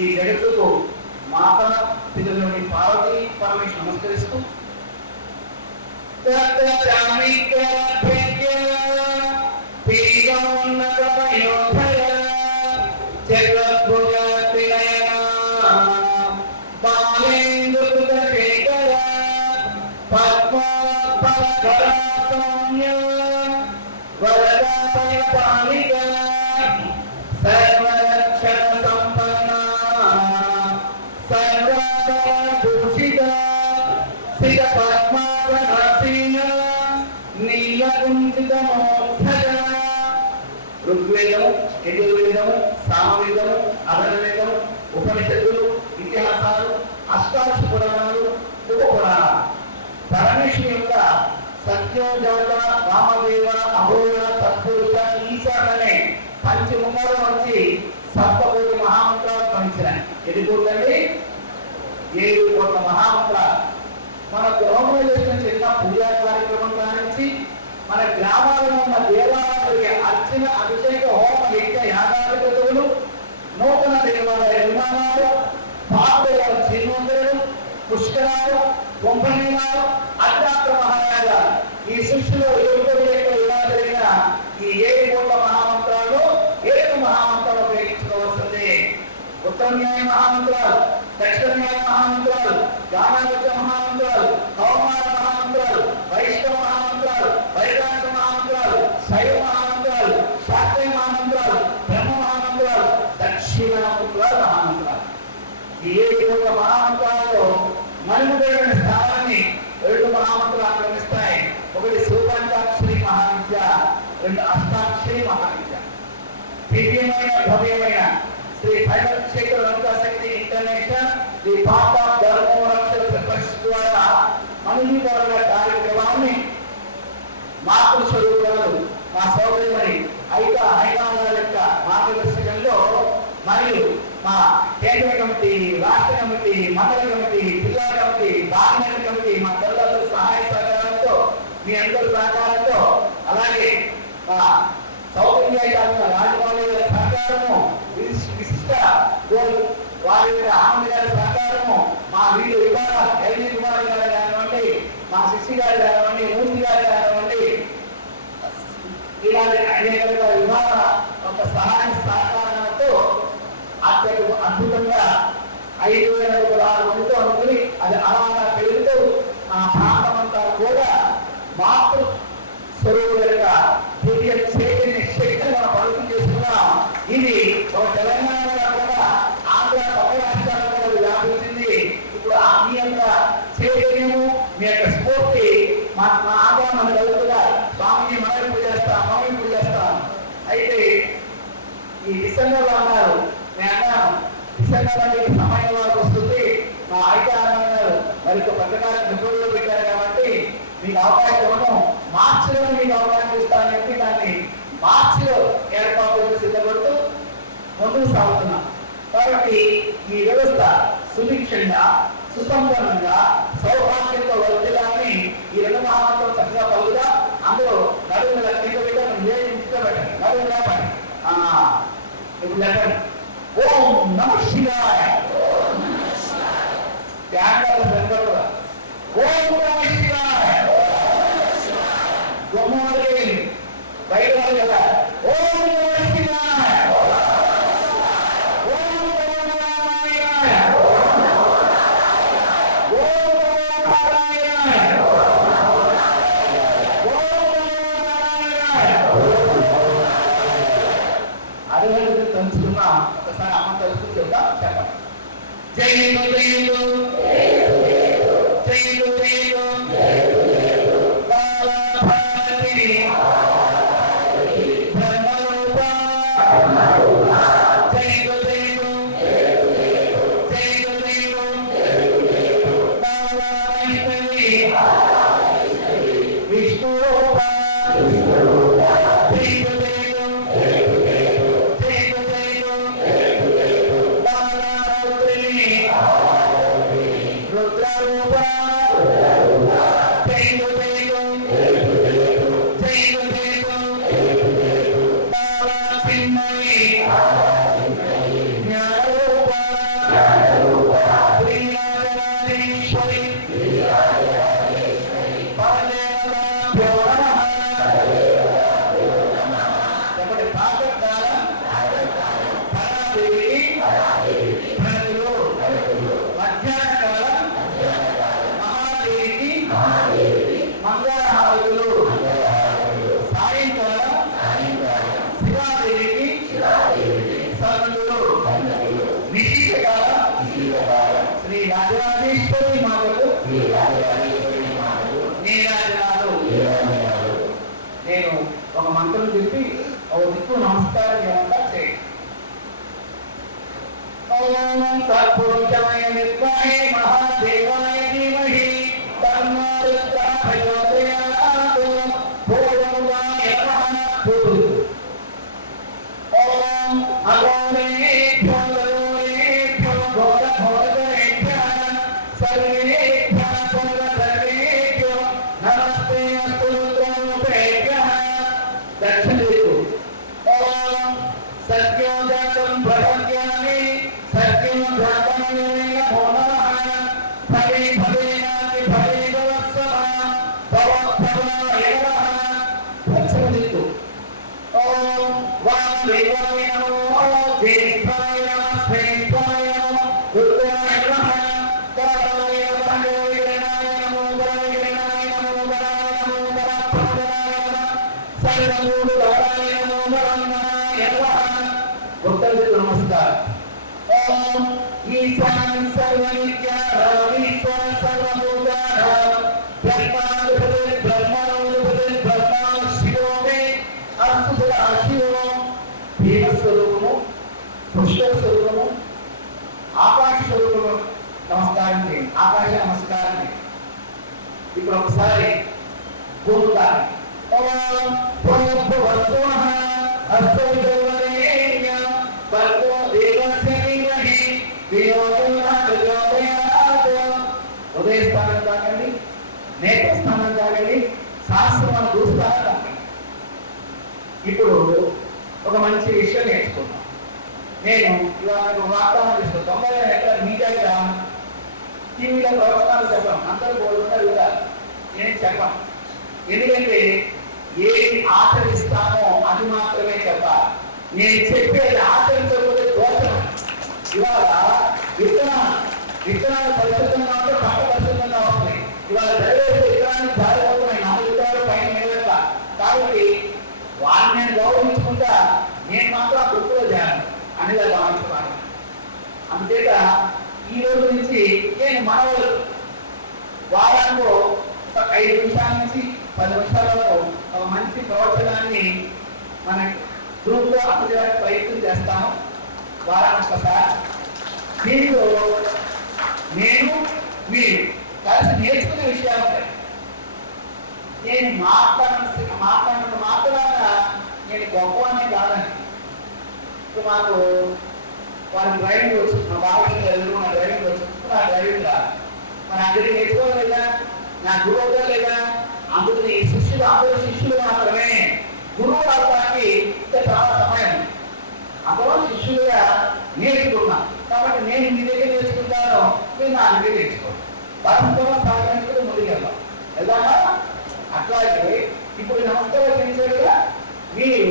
ఈ జగత్తుకు మాత పిల్లలోని పార్వతీ పరమేశ్వరు నమస్కరిస్తూ ఋగ్వేదము, యజుర్వేదము, సామవేదము, అధర్వేదము, ఉపనిషత్తులు, ఇతిహాసాలు, అష్టాదశ పురాణాలు, ఉపపురాణాలు పరమేశ్వరు యొక్క సత్యోజాత, వామదేవ, అఘోర, తత్పురుష, ఈశాన్ అనే పంచముఖాల నుంచి సప్తకోటి మహామంత్రాలు పంచినాయి. ఎన్ని కోట్లండి? 7 కోట్ల మహామంత్రాలు. మన గృహంలో చేసిన చిన్న పూజా కార్యక్రమం కానించి మన గ్రామాలలో ఉన్న దేవాలయాలకి అర్చన, అభిషేక, హోమ, యజ్ఞ, యాగాది క్రతువులు, నూతన దేవాలయ నిర్మాణాలు, పాత శ్రీమందిరాలు, పుష్కరాలు, కుంభమేళాలు, అధ్యాత్మ మహాయాగాలు, ఈ సృష్టిలో ఇలా జరిగిన ఈ 7 కోట్ల మహామంత్రాలు 7 మహామంత్రాలు ఉపయోగించుకోవాల్సిందే. ఉత్తర న్యాయ మహామంత్రాలు, దక్షిణ న్యాయ మహామంత్రాలు, గానాగత మహామంత్రాలు, హవమాన మహామంత్రాలు, వైష్ణవ మహామంత్రాలు, వైరాంత మహామంత్రాలు, శైవ మహామంత్రాలు, శాస్త్రీయ మహామంత్రాలు, బ్రహ్మ మహామంత్రాలు, దక్షిణాముద్ర మహామంత్రాలు. ఈ 7 కోట్ల మహామంత్రాలలో మనుగడైన స్థానాన్ని 2 మహామంత్రాలు ఆక్రమిస్తాయి. ఒకటి శివపంచాక్షరి మహావిద్య, 2 అష్టాక్షరి మహావిద్య. దివ్యమైన భవ్యమైన శ్రీ భైరవశేఖర రంగశక్తి ఇంటర్నేషనల్ ది పాత ధర్మరక్షణ ట్రస్ట్ ద్వారా మనుగడ కార్యక్రమాన్ని మాతృ స్వరూపాలు మా సౌకర్యమని హైదరాబాద్ యొక్క మార్గదర్శకంలో మరియు మా కేంద్ర కమిటీ, రాష్ట్ర కమిటీ, మండల కమిటీ, జిల్లా కమిటీ, బాధ్యత కమిటీ మా పిల్లల సహాయ సహకారంతో, మీ అందరి సహకారంతో, అలాగే మా సౌత్ ఇండియా రాజమౌళి గారి సహకారము, విశిష్ట వారి ఆనంద్ గారి సహకారము, మా వీళ్ళు విభాగ ఎల్జీ కుమార్ గారు కానివ్వండి, మా శిశి గారు కానివ్వండి, మూర్తి గారు కానివ్వండి, ఇలాంటి అనేక విభాగ ఒక సహాయ సహకారంతో అద్భుతంగా 5,600 మందితో అనుకుని అది అలాగా పెరుగుతూ ఆ ప్రాంతం అంతా కూడా మాతృ స్వరూపుల యొక్క దివ్య చైతన్య శక్తిని మనం పరిచయం చేసుకున్నాం. ఇది ఒక తెలంగాణలో కూడా ఆంధ్ర పక్క రాష్ట్రాల్లో కూడా వ్యాపించింది. ఇప్పుడు మీ యొక్క చైతన్యము, మీ యొక్క స్ఫూర్తి మా ఆంధ్ర మన కలుగుతుందా? స్వామిజీ మనం పూజ చేస్తాం, మనం పూజ చేస్తాం. అయితే ఈ డిసెంబర్లో అన్నారు, నేను అన్నాను డిసెంబర్లో సమయం వరకు వస్తుంది, మా అయితే అన్నారు మరి పథకాలు నిపుణులు పెట్టారు కాబట్టి మీకు అవకాశం మార్చిలో మీకు అవకాశం ఇస్తానని చెప్పి దాన్ని మార్చిలో ఏర్పాటు సిద్ధపడుతూ ముందుకు సాగుతున్నాం. కాబట్టి ఈ వ్యవస్థ సుభిక్షంగా, సుసంపన్నంగా, సౌభాగ్యంతో వర్తిల్లాలని ఈ 2 మహామంత్రాలు చక్కగా పలుకుదా. అందులో నడుముల పెట్టండి, నడుములా పడి ఇప్పుడు చెప్పండి. ఓం నమః శివాయ. త్యాగాలు వెంకట నేను ఒక మంత్రం చెప్పి ఒక దిక్కు నమస్కారం ఏమంటా చేయి. ఓం తత్పురుషాయ విద్మహే మహాదేవాయ ధీమహి తన్నో రుద్రః ప్రచోదయాత్. భూర్భువాయ నమః. ఓం అఘోరేభ్యో గరుడేభ్యో ఘోరఘోరగణేభ్యః సర్వేభ్యః సర్వసర్వేభ్యో నమస్తే అస్తు రుద్రరూపేభ్యః. దక్షిణ దిక్కు. ఓం సత్యోజాతం ప్రపద్యామి సత్యం జాతమే నమో నమః. భవే భవేనాతి భవే భవస్వః భవద్భవాయ నమః. దక్షిణ దిక్కు. ఓం వామదేవాయ నమో జ్యేష్ఠాయ నమః శ్రేష్ఠాయ నమః రుద్రాయ నమః కాలాయ నమః విఘ్నాయ నమో విఘ్నాయ నమో వరాయ నమో వరప్రదాయ నమః సర్వభూతాయ నమో వరమణాయ నమః. భక్తులకు నమస్కారం. ఓం ఈశాన సర్వవిద్యానాం ఈశ్వర సర్వభూతానాం బ్రహ్మాధిపతి బ్రహ్మణోధిపతి బ్రహ్మ శివో మే అస్తు శివో. భీమస్వరూపము, పుష్కర స్వరూపము, ఆకాశ స్వరూపము నమస్కారం చేయండి. ఆకాశ నమస్కారం చేయండి. ఇప్పుడు ఒకసారి భూమికాన్ని. ఓం భూర్భువస్సువః అస్తౌవరేణ్యం భర్గో దేవస్య ధీమహి ధియో యో ప్రచోదయాత్. ఉదయ స్థానం తాకండి, నేత్ర స్థానం తాకండి, శాస్త్రం దూస్తానం తాకండి. ఇప్పుడు ఒక మంచి విషయం నేర్చుకున్నాం. నేను ఇవాళ వాగ్దానం ఇస్తాను. 90 ఏళ్ళ మీ దగ్గర టీవీలో ప్రవచనాలు చెప్పాను. అందరూ బోల్తున్నారు కదా, నేను చెప్పాను. ఎందుకంటే ఏది ఆచరిస్తానో అది మాత్రమే చెప్పాలి. నేను చెప్పేది ఆచరించకపోతే దోషం. ఇవాళ విత్తనాలు పరిశుద్ధంగా ఉంటే పంట పరిశుద్ధంగా వస్తుంది. ఇవాళ జరిగే విత్తనాన్ని జారిపోతున్నాయి. 4 విత్తనాలు పైన నిలబెట్ట. కాబట్టి వారిని నేను గౌరవించుకుంటా, నేను మాత్రం గుర్తులో చేయాలి అనేది భావిస్తున్నాను. అంతేత ఈ రోజు నుంచి నేను మనవలు వారానికి ఒక 5 నిమిషాల నుంచి 10 నిమిషాల వరకు ఒక మంచి ప్రవచనాన్ని మన గ్రూప్లో అందజేయడానికి ప్రయత్నం చేస్తాను. వారానికి ఒకసారి దీనిలో నేను మీరు కలిసి నేర్చుకునే విషయాలు ఉంటాయి. నేను మాట్లాడిన నేను గొప్పనే కాదండి. ఇప్పుడు మాకు వారి డ్రైవింగ్ వచ్చు, మా బాబు నా డ్రైవింగ్ వచ్చు, నా డ్రైవింగ్ రాదు. మరి అందరికీ నేర్చుకోలేదా, నా గురువు అవుతా లేదా? అందుకని అందరూ శిష్యులు మాత్రమే. గురువు అవడానికి చాలా సమయం. అందులో శిష్యులుగా నేర్చుకున్నా. కాబట్టి నేను మీ దగ్గర నేర్చుకుంటాను, మీరు నా దగ్గర నేర్చుకోండి. పరస్పరం సహకరించుకుని ముందుకెళ్దాం. వెళ్దామా? అట్లాగే ఇప్పుడు నమస్కారం చేసేదిగా మీరు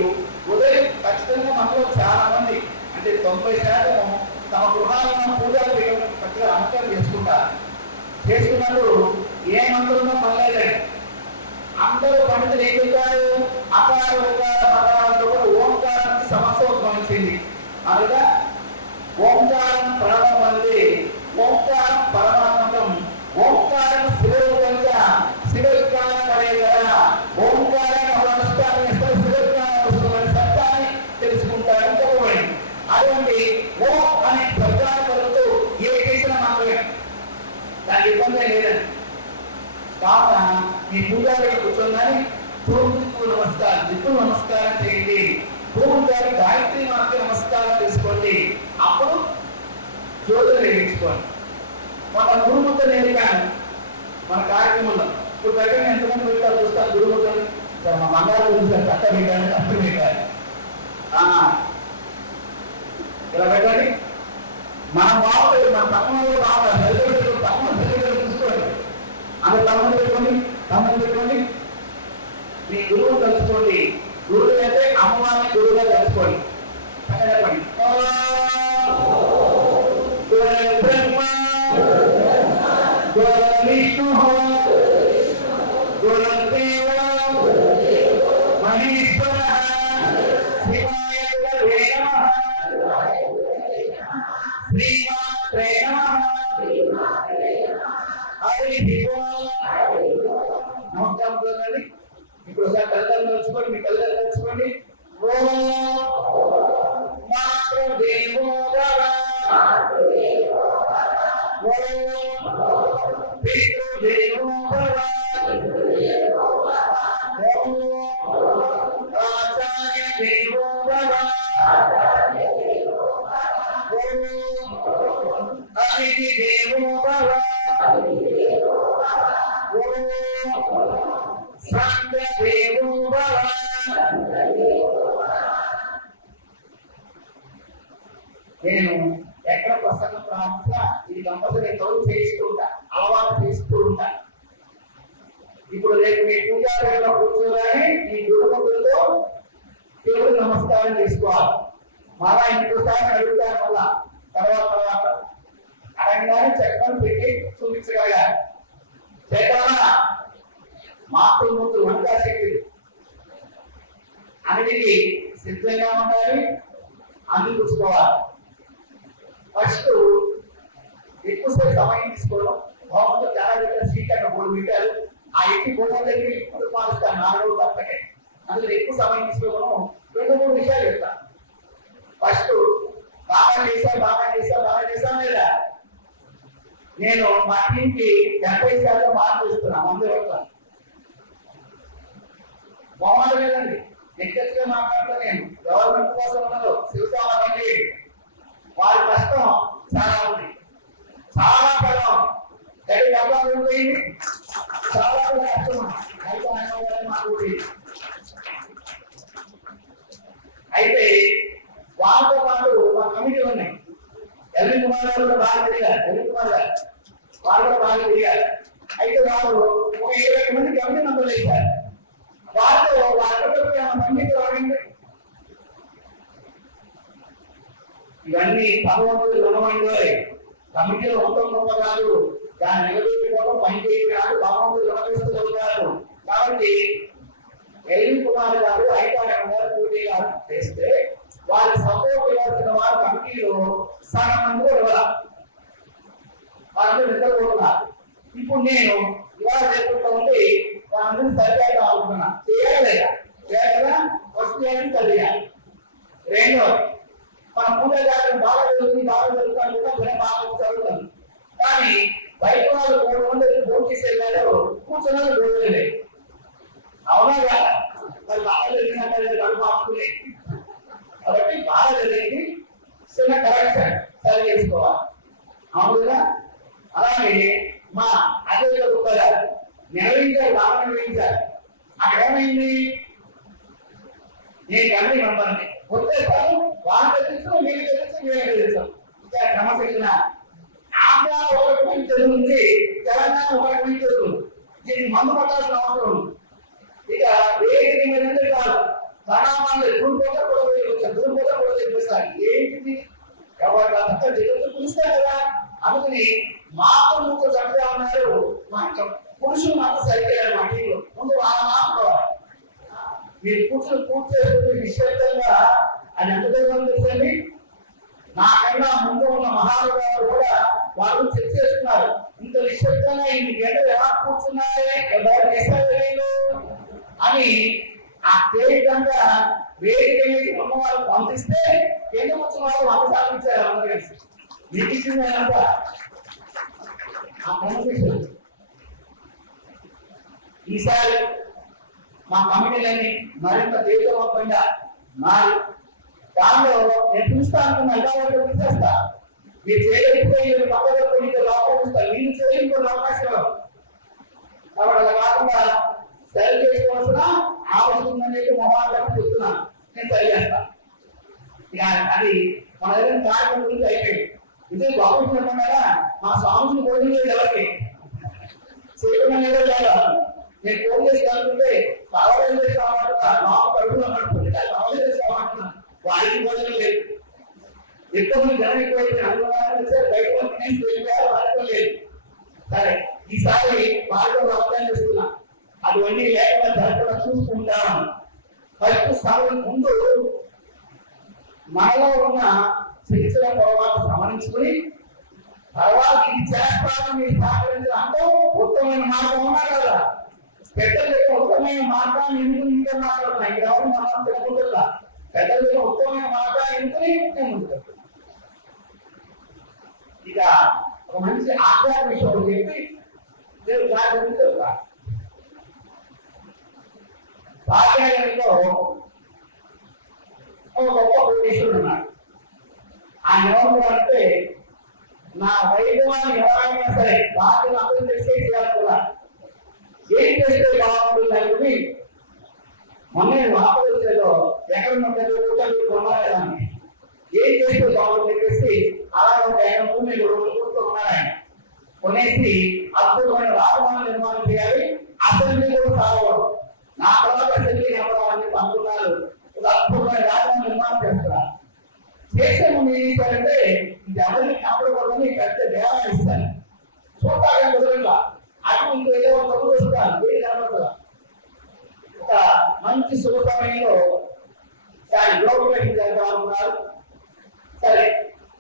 ఉదయం ఖచ్చితంగా మనలో చాలా మంది అంటే 90% తమ గృహాలను పూజలు పట్టిగా నమస్కారం చేసుకుంటారు. చేసుకున్నప్పుడు ఏ మంత్రంలో పనిలేదండి. అందరూ పండితులు ఏం చెప్పారు? అకార కూడా ఓంకారానికి సమస్య ఉద్భవించింది. అనగా ఓంకారం ప్రారంభం అనేది ఓం నాకు ఇబ్బంది లేదండి. కావున ఈ పూజారి కూర్చొని తూర్పు నమస్కారం, దిక్కు నమస్కారం చేయండి. భూమి గారి గాయత్రి మాత్రం నమస్కారం చేసుకోండి. అప్పుడు జ్యోతులు వెలిగించుకోండి. మన గురుముద్ర నేర్పాను మన కార్యక్రమంలో. ఇప్పుడు దగ్గర ఎంతమంది పెట్టారు చూస్తాను గురుముద్రని. మా బంగారు చూసారు, కట్ట పెట్టాను, కట్ట పెట్టారు. ఇలా పెట్టండి. మన బాగుంటుంది, మన తమ్ముడు బాగుంటుంది. తమ్ముడు చూసుకోండి. అందరు తమ్ముడు పెట్టుకోండి, తమ్ముడు పెట్టుకోండి. మీ గురువు కలుసుకోండి. గురువు అయితే అమ్మవారిని గురువుగా కలుసుకోండి. చెప్పండి. బ్రహ్మ విష్ణు గురుదేవ మహేశ్వర శివాయ శ్రీమాత్రే నమః. నమస్కారం చూడండి. ఇప్పుడు ఒకసారి తల్లిదండ్రులు తెలుసుకోండి, మీ తల్లిదండ్రులు తెలుసుకోండి. మాతృదేవో భవ, పితృదేవో భవ, ఆచార్య దేవో భవ, అతిథి దేవో భవ, సంఘ దేవో భవ. నేను ఎక్కడ ప్రసన్న ప్రార్థన ఇది కంపల్సరీ గౌరవ చేస్తూ ఉంటా, అలవాటు చేస్తూ ఉంటా. ఇప్పుడు రేపు మీ పూజారిలో కూర్చోగానే ఈ గురుముద్రతో దేవుడు నమస్కారం చేసుకోవాలి. మళ్ళా ఇంకోసారి అడుగుతాను, మళ్ళా తర్వాత అడగగానే చక్కని పెట్టి చూపించగలగాలి. చేద్దామా? మాతృమూర్తులు వంటా శక్తులు అన్నిటికీ సిద్ధంగా ఉండాలి, అందిపుచ్చుకోవాలి. ఫస్ట్ ఎక్కువసేపు సమయం తీసుకోవడం. భవనంలో చాలా దగ్గర సీట్ అక్కడ 3 మీటర్లు. ఆ ఎక్కి భవనం దగ్గర ఇప్పుడు మారుస్తాను 4 రోజులు తప్పకే. అందులో ఎక్కువ సమయం తీసుకోవడం 2-3 విషయాలు చెప్తాను. ఫస్ట్ బాగా చేశాం లేదా? నేను మా టీంకి 70% మార్కులు ఇస్తున్నాను. అందరూ చెప్తాను. మొహమాట లేదండి, నెగ్గట్టుగా మాట్లాడతా. నేను గవర్నమెంట్ కోసం ఉన్నదో శివసామండి వారి కష్టం చాలా ఉంది, చాలా కష్టం. చాలా కష్టం. అయితే వాళ్ళతో పాటు మా కమిటీ ఉన్నాయి. ఎల్వి కుమార్ గారు కూడా బాగా తిరిగారు. ఎల్వి కుమార్ గారు వాళ్ళు కూడా బాగా తిరిగారు. అయితే వాళ్ళు ఒక 20 మంది కమిటీ మెంబర్లు వేశారు. వాళ్ళతో వాళ్ళ మంది ఇవన్నీ భగవంతుడు రుణమైందో. కమిటీలో మొత్తం గొప్ప కాదు, దాన్ని నిలబెట్టుకోవడం పనిచేయ కాదు, భగవంతుడు రుణమిస్తున్నారు. కాబట్టి ఎల్వి కుమార్ గారు పోటీ గారు చేస్తే వారి సపోర్ట్ ఇవ్వాల్సిన వారు కమిటీలో సగం మంది కూడా ఇవ్వాలి. వాళ్ళు నిద్రపోతున్నారు. ఇప్పుడు నేను ఇవాళ చెప్పుకుంటూ ఉంటే వాళ్ళందరినీ సరిగ్గా అనుకున్నా. చేయాలి ఫస్ట్ చేయాలని చదివాలి. రెండోది మన పూజ కార్యం బాగా జరుగుతాను కూడా బాగా చదువుతాను. కానీ బయట వాళ్ళు 3 మంది ఫోన్ చేసి వెళ్ళారు, కూర్చొని పోలేదు. అవునా కదా? మరి బాగా జరిగినట్టు కడుపులే. కాబట్టి బాగా జరిగింది, చిన్న కరెక్షన్ సరి చేసుకోవాలి. అవునుగా? అలాగే మా అజయ్ నిర్వహించారు, బాగా నిర్వహించారు. అక్కడ ఏమైంది? నేను కమిటీ మెంబర్ని వచ్చేసాను. వాళ్ళు తెలుసు, మీరు తెలుసు, మీరు తెలుసు. ఇంకా క్రమశిక్షణ. ఆంధ్ర ఒకటి మంచి ఉంది, తెలంగాణ ఒకటి మంచి ఉంది. దీన్ని మందు పట్టాల్సిన అవసరం ఉంది. ఇక వేదిక మీద కాదు, ప్రణామాలు దూరిపోతా కూడా చెప్పేస్తారు. ఏంటిది? ఎవరు అంతా పిలుస్తారు కదా. అందుకని మాతృమూర్తి చక్కగా ఉన్నారు. మా పురుషులు మాత్రం సరిపోయారు. మా టీంలో ముందు వాళ్ళ మాట్లాడాలి. మీరు కూర్చొని పూర్తి చేసుకునే నిశ్శబ్దంగా అది ఎంత దూరం తెలుసండి. నాకన్నా ముందు ఉన్న మహానుభావులు కూడా వాళ్ళు చర్చ చేస్తున్నారు. ఇంత నిశ్శబ్దంగా ఇన్ని గంటలు ఎలా కూర్చున్నారే, ఎవరు చేశారు అని ఆ తేలికంగా వేదిక మీద ఉన్న వాళ్ళు పంపిస్తే కింద వచ్చిన వాళ్ళు 100 సార్లు ఇచ్చారు. అందరూ కలిసి మీకు ఇచ్చింది అంతా ఆ కమిషన్ ఈసారి మా కమిటీలన్నీ మరింత దేశవ్యాప్తంగా మారి దానిలో నేను చూస్తా అనుకున్న అల్లావరకు తీసేస్తా. మీరు చేయకపోయి పక్కన పోయి లోపలిస్తారు, మీరు చేయకపోయిన అవకాశం కాబట్టి అలా కాకుండా సరి చేసుకోవాల్సిన ఆవశ్యకత అనేది మొహాలను చెప్తున్నాను, నేను సరి చేస్తా. ఇక అది మన దగ్గర కార్యక్రమం గురించి అయిపోయింది. ఇదే గొప్ప చెప్పకుండా మా స్వామిని పోటీ ఎవరికి చేయకుండా లేదా నేను ఫోన్ చేసి కలుపుకుంటే సవాళ్ళు చేస్తామంటున్నా, మాకు కడుపులో పడుతుంది సవాళ్ళు చేస్తామంటున్నా, వారికి భోజనం లేదు. ఎక్కువ మంది జనం ఎక్కువైతే అనుభవాలు బయట వారితో లేదు. సరే ఈసారి వారితో అర్థం చేస్తున్నా, అటువంటి లేకుండా జరగకుండా చూసుకుంటాను. ఫస్ట్ సభల ముందు మనలో ఉన్న శిక్షణ పొరపాటు గమనించుకుని తర్వాత ఇది చేస్తాను మీరు సహకరించాలి అంటే ఉత్తమమైన మార్గం ఉన్నా కదా. పెద్దల యొక్క ఉత్తమమైన మార్గాన్ని ఎందుకు ఇంకా మాట్లాడుతున్నాయి, ఎవరు మనం తెలుసుకుంటా. పెద్దల యొక్క ఉత్తమమైన మార్గాన్ని ఎందుకుని నేను ఇక ఒక మంచి ఆచార విషయం చెప్పి దేవుడు భాగ్యంలో ఒక గొప్ప కోటీశ్వరుడు ఉన్నాడు. ఆయన ఎవరు అంటే నా వైభవాన్ని ఎవరైనా సరే బాధ్యత అందరూ చేసేయాలి కూడా, ఏం చేస్తే బాగుంటుంది అనుకుని మొన్న వాపలేదో ఎక్కడ కొనాలని ఏం చేస్తే బాగుంటుంది చెప్పేసి అలా ఒక 2 కోట్లు ఉన్నాడు ఆయన. కొనేసి అద్భుతమైన రాజభవనం నిర్మాణం చేయాలి, అసెంబ్లీ కూడా కావాలి, నా తర్వాత అసెంబ్లీ నిలబడాలని అనుకున్నారు. ఒక అద్భుతమైన రాజభవనం నిర్మాణం చేస్తున్నారు. చేసే ముందు ఏం చేశారంటే ఇది ఎవరిని కాపాడకూడదని పెద్ద దేవాలయం ఇస్తారు. చూడటానికి కుదరగా అటు ఇంకో ఏదో తగ్గు వస్తారు, వేడి కనబడదా. ఒక మంచి శుభ సమయంలో దాని లోపలికి జరగాలనుకున్నారు. సరే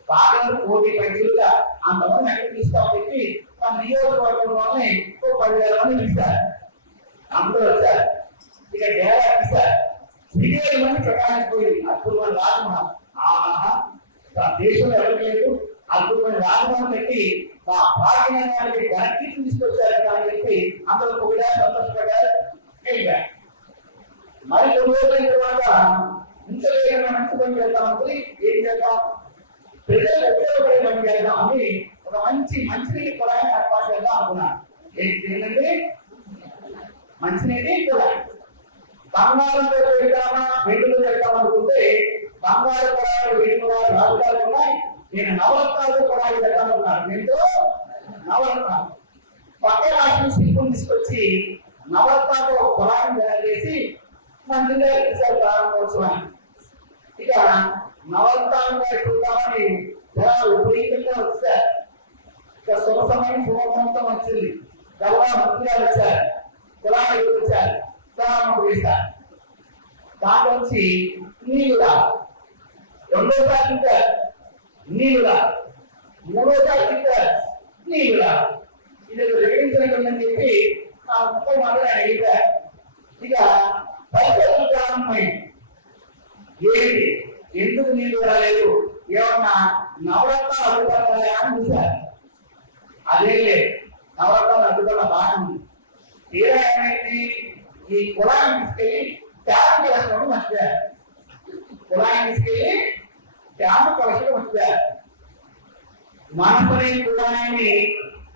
బాగా కోటి పైసలుగా అంతమంది ఎక్కడ తీస్తామని చెప్పి మన నియోజకవర్గంలోనే 10,000 మంది పిలిచారు. అందరూ వచ్చారు. ఇక డేరా తీశారు. 3,000 మంది ప్రకాశానికి పోయింది. అద్భుతమైన రాజమహల్, ఆహా దేశంలో ఎవరికి లేదు, అద్భుతమైన రాజమహల్ పెట్టి మా భాగ్యానికి ఘనకీర్తి తీసుకొచ్చారు అని చెప్పి అందరూ పోయారు, సంతోషపడ్డారు, వెళ్ళారు. మరి కొన్ని రోజుల తర్వాత ఇంట్లో ఏదైనా మంచి పని చేద్దామని ఏం చేద్దాం, ప్రజలకు ఉపయోగపడే పని చేద్దాం అని ఒక మంచినీటి కుళాయిని ఏర్పాటు చేద్దాం అనుకున్నాను. ఏంటంటే మంచినీటి కుళాయి. బంగారంతో పెడతామా వెండితో పెడతామనుకుంటే బంగారు కుళాయిలు వెండి కుళాయిలు రాజుగాలు ఉన్నాయి. నేను నవరత్నాలు కుళాయిలు పెట్టాలనుకున్నాను. దీంతో నవరత్నాలు పక్క రాష్ట్రం శిల్పం తీసుకొచ్చి నవరత్నాలు ఒక కుళాయిని తయారు చేసి మంచిగా ప్రారంభోత్సవాన్ని. ఇక నవరత్నాలుగా చూద్దామని జనాలు విపరీతంగా వచ్చారు. ఇక శుభ సమయం శుభముహూర్తం వచ్చింది. గౌరవ మంత్రిగారు వచ్చారు, కులాలు వచ్చారు, ప్రారంభం చేశారు. దాంట్లో వచ్చి నీళ్ళుగా రెండోసారి తింటారు, నీళ్ళుగా మూడోసారి తింటారు, నీళ్ళుగా ఇది వివరించలేదని చెప్పి ఆ ముప్పై మాటలు ఆయన అడిగారు. ఇక పరిస్థితులు ప్రారంభమైంది. ఏంటి ఎందుకు నీళ్లు రాలేదు, ఏమన్నా నవరత్నాలు అడ్డుపడాలి అని చూశారు. అదే లేదు, నవరత్నాలు అడ్డుపడ బాగా ఉంది. తీరా ఏమైంది, ఈ కులాన్ని తీసుకెళ్లి ట్యాప్ కలెక్షన్ మర్చిపోయారు. కులాన్ని తీసుకెళ్లి ట్యాప్ కలెక్షన్ మర్చిపోయారు. మనసుని కులాన్ని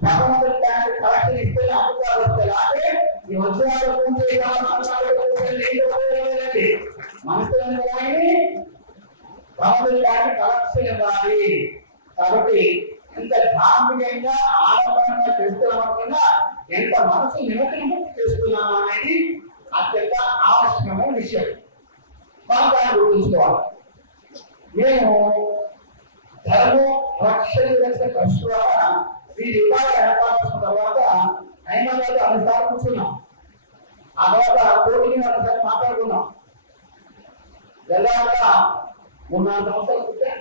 భగవంతుడి ట్యాప్ కలెక్షన్ ఇస్తే అడ్డుకాలు వస్తాయి. అంటే ఈ వచ్చిన మనసులోని కులాన్ని భగవంతుడి ట్యాప్ కలెక్షన్ ఇవ్వాలి. కాబట్టి ఎంత ధార్మికంగా ఆడంబరంగా చేస్తున్నామనుకున్నా ఎంత మనసు నిమగ్నం చేస్తున్నామా అనేది అత్యంత ఆవశ్యకమైన విషయం. మనం దాన్ని గుర్తుంచుకోవాలి. మేము ధర్మం రక్షణ ఖర్చు ద్వారా ఈ విభాగం ఏర్పాటు చేసిన తర్వాత హైదరాబాద్ అనుసారం కూర్చున్నాం. ఆ తర్వాత కోటిని అనుసారి మాట్లాడుకున్నాం. దాదాపుగా 3-4 సంవత్సరాలు కూర్చా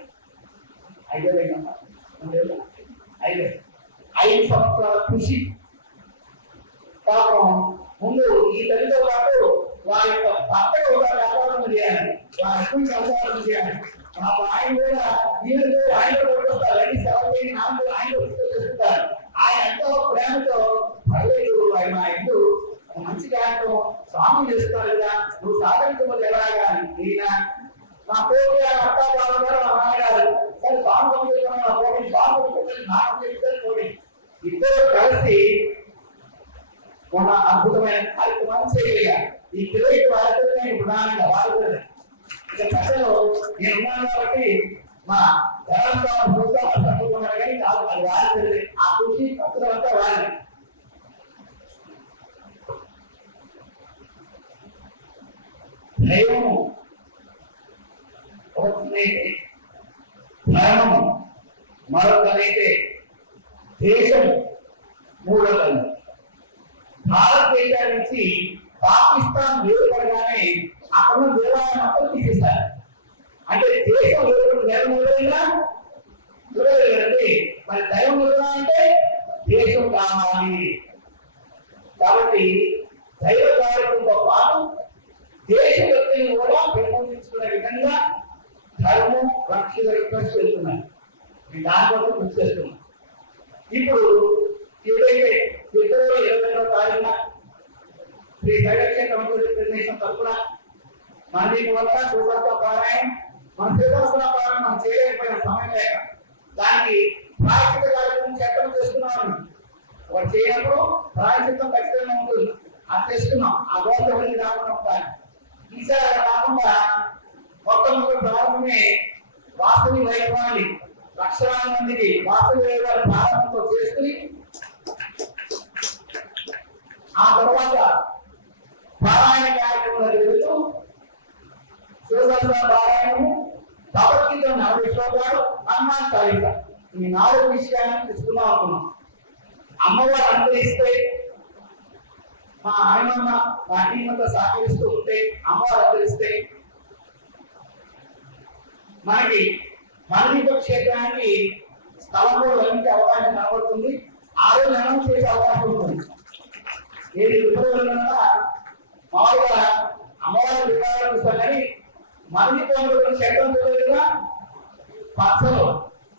5 సంవత్సరాల కృషి. పాపం ముందు ఈ తల్లితో పాటు వారి యొక్క భర్తకు ఒక వ్యాపారం చేయాలి, వారి అర్థం వ్యాపారం చేయాలి. ఆయన కూడా ఈయనతో ఆయన కొట్టుకొస్తారు, సేవ చేయండి, నాకు ఆయన కొట్టుకొస్తారు. ఆయన ఎంతో భయంతో పర్లేదు ఆయన ఇల్లు మంచి కార్యక్రమం స్వామి చేస్తున్నారు కదా, నువ్వు సాధించబోదు ఎలాగా ఈయన మా కోటి గారు అత్తాబాబు గారు మా నాన్నగారు సరే స్వామి కోటి స్వామి నాకు చెప్తారు కోటి ఇద్దరు కలిసి ఒక అద్భుతమైన కార్యక్రమాన్ని చేయగలిగారు. ఈ పిల్లలకి వారితో ప్రధానంగా వాడుతుంది. ఇక ప్రజలు నేను ఉన్నాను కాబట్టి మా ధర్మస్వామి ప్రోత్సాహం తట్టుకున్నారు కానీ కాదు, అది వాడుతుంది. ఆ కృషి పత్రం అంతా వాడి దైవము ఒకనైతే ధర్మము మరొకనైతే దేశం మూడోది. భారతదేశం నుంచి పాకిస్తాన్ వేరుపడగానే అక్కడ దేవాలయం మొత్తం తీసేశారు. అంటే దేశం దైవం వదలండి, మరి దైవం వదలాలంటే దేశం కావాలి. కాబట్టి దైవ కార్యక్రమంతో పాటు దేశ వ్యక్తులను కూడా పెంపొందించుకునే విధంగా ధర్మం రక్షణ రిక్వెస్ట్ వెళ్తున్నాయి. దానికోసం కృషి చేస్తున్నాం. ఇప్పుడు ఎవరైతే ఫిబ్రవరి 22వ తారీఖున శ్రీ దైవక్షేత్రం తరఫున మనకి వల్ల సూపర్తో పారాయణం మన శ్రీకృష్ణ పారాయణం మనం చేయలేకపోయిన సమయం లేక దానికి ప్రాయశ్చిత కార్యక్రమం చట్టం చేస్తున్నామని ఒకటి చేయనప్పుడు ప్రాయశ్చిత్తం ఖచ్చితంగా ఉంటుంది. అది చేస్తున్నాం. ఆ గోత్రం రాకుండా ఉంటాను. ఈసారి అలా కాకుండా మొత్తం ప్రారంభమే వాసవి వైభవాన్ని లక్షలాది మందికి వాసవి వైభవాన్ని ప్రారంభంతో చేసుకుని ఆ తర్వాత పారాయణ కార్యక్రమంలో వెళుతూ శివసహస్ర పారాయణము, భగవద్గీత 40 శ్లోకాలు, హనుమాన్ చాలీస ఈ 4 విషయాలను తీసుకుందాం అనుకున్నాం. అమ్మవారు అనుగ్రహిస్తే మా ఆయనమ్మ మా టీమంతా సహకరిస్తూ ఉంటే అమ్మవారు అనుగ్రహిస్తే మనకి మనదీప క్షేత్రానికి స్థలంలో లభించే అవకాశం కనబడుతుంది. ఆ రోజు అనౌన్స్ చేసే అవకాశం ఉంటుంది. ఏది మామూలుగా అమ్మవారి వివరాలు చూస్తాం కానీ మనదీపంలో క్షేత్రం చూడగా పచ్చలు,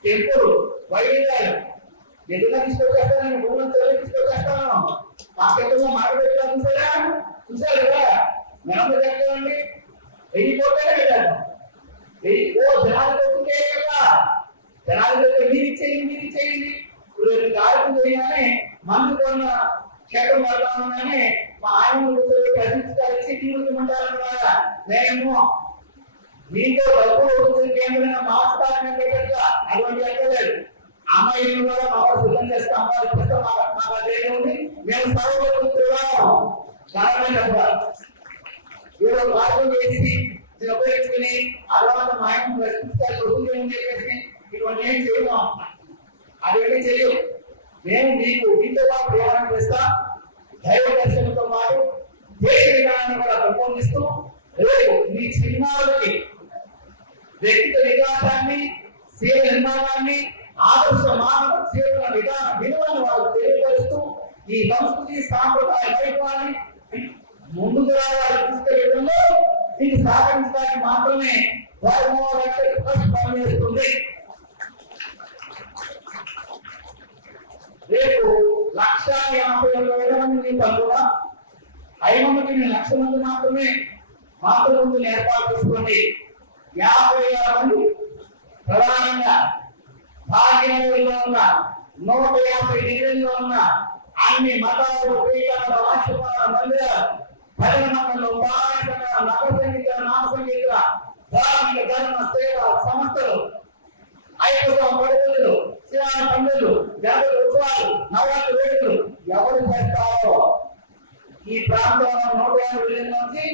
టెంపులు, వైద్యాలు ఎదురుగా తీసుకొచ్చేస్తాను, భూములను తీసుకొచ్చేస్తాను. మా క్షేత్రంలో మాట్లాడుతూ చూసారా చూసారు కదా, మేము చెప్పండి 1000 కోట్లే పెట్టాను. జనాలు కొట్టుకే కదా, జనాలు మీరు ఇచ్చేయండి కార్యక్రమం చేయగానే మందు కొన్న క్షేత్రం పడతామని మా ఆయన ప్రతిష్ఠించి తీర్చమంటారు కదా. మేము మీతో డబ్బులు కేంద్రంగా మార్చుతారని పెట్టగా అటువంటి ఎక్కలేదు. అమ్మాయిలు కూడా మాకు సిద్ధం చేస్తే అమ్మాయి మాకు అదేముంది, మేము సర్వోత్సవం వీళ్ళు కార్యం చేసి దీన్ని ఉపయోగించుకుని ఆ తర్వాత మా ఆయన ప్రశ్నించాలి ఇటువంటి ఏం చేయము. అదేంటి చేయవు. మేము మీకు మీతో పాటు ప్రయాణం చేస్తా, దైవ దర్శనంతో పాటు దేశ విధానాన్ని కూడా పెంపొందిస్తూ రేపు మీ సినిమాలకి వ్యక్తిగత వికాసాన్ని, సేవ నిర్మాణాన్ని, ఆదర్శ మానవ సేవల విలువలను వాళ్ళు తెలియపరుస్తూ ఈ సంస్కృతి సాంప్రదాయ వైభవాన్ని ముందుకు రావాలి తీసుకెళ్లడంలో దీన్ని సహకరించడానికి మాత్రమే పనిచేస్తుంది. రేపు 1,50,000 మంది తక్కువ 500 మంది మాత్రమే మాతృమూర్తులు ఏర్పాటు చేసుకోండి. 50,000 మంది ప్రధానంగా భాగ్యనగర్లో ఉన్న 150 డిగ్రీల్లో ఉన్న అన్ని మతాలు, పీఠాల, రాష్ట్రాల మందిరాలు, భజన మండలు, పారాయణ, నగర సంగీత, నామ సంగీత, ధార్మిక ధర్మ సేవ సంస్థలు, ఐక్యత పడుతులు, శ్రీరామ పండుగలు, గణపతి ఉత్సవాలు, నవరాత్రి వేడుకలు ఎవరు చేస్తారో ఈ ప్రాంతంలో 150 నుంచి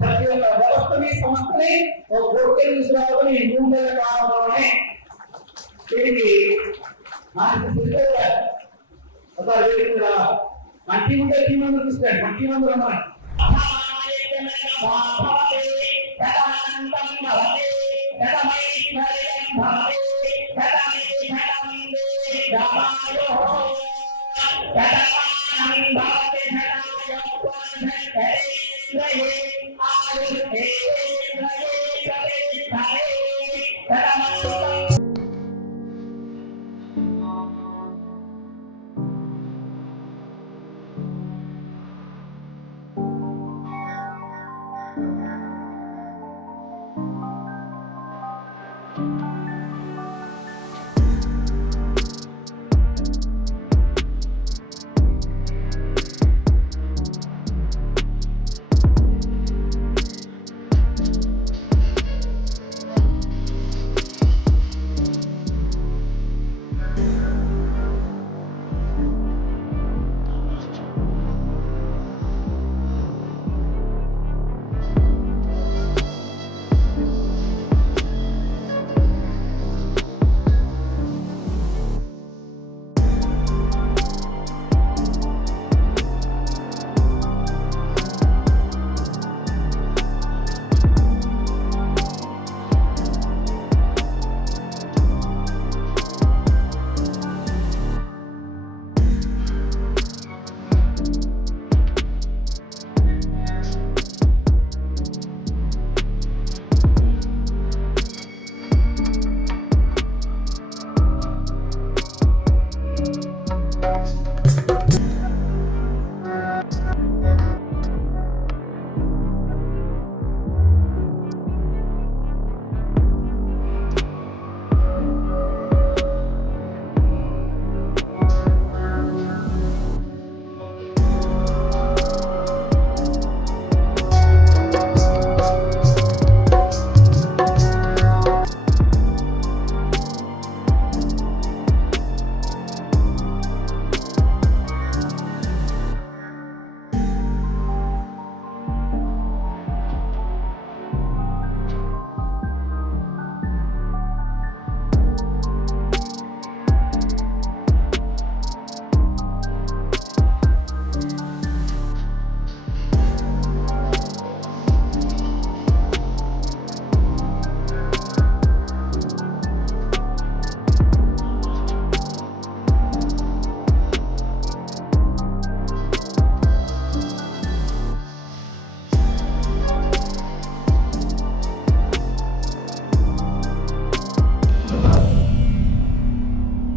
ప్రతి ఒక్క వ్యవస్థని సంస్థని ఒక కోటి తీసుకురావాలని 3 నెలల కాలంలోనే తిరిగి మనకి సిద్ధంగా ఒక వేడుక రావాలి. మంచి ఉంటే టీమందరూ తీసుకోండి. మంచి మందులు అన్నారు Tata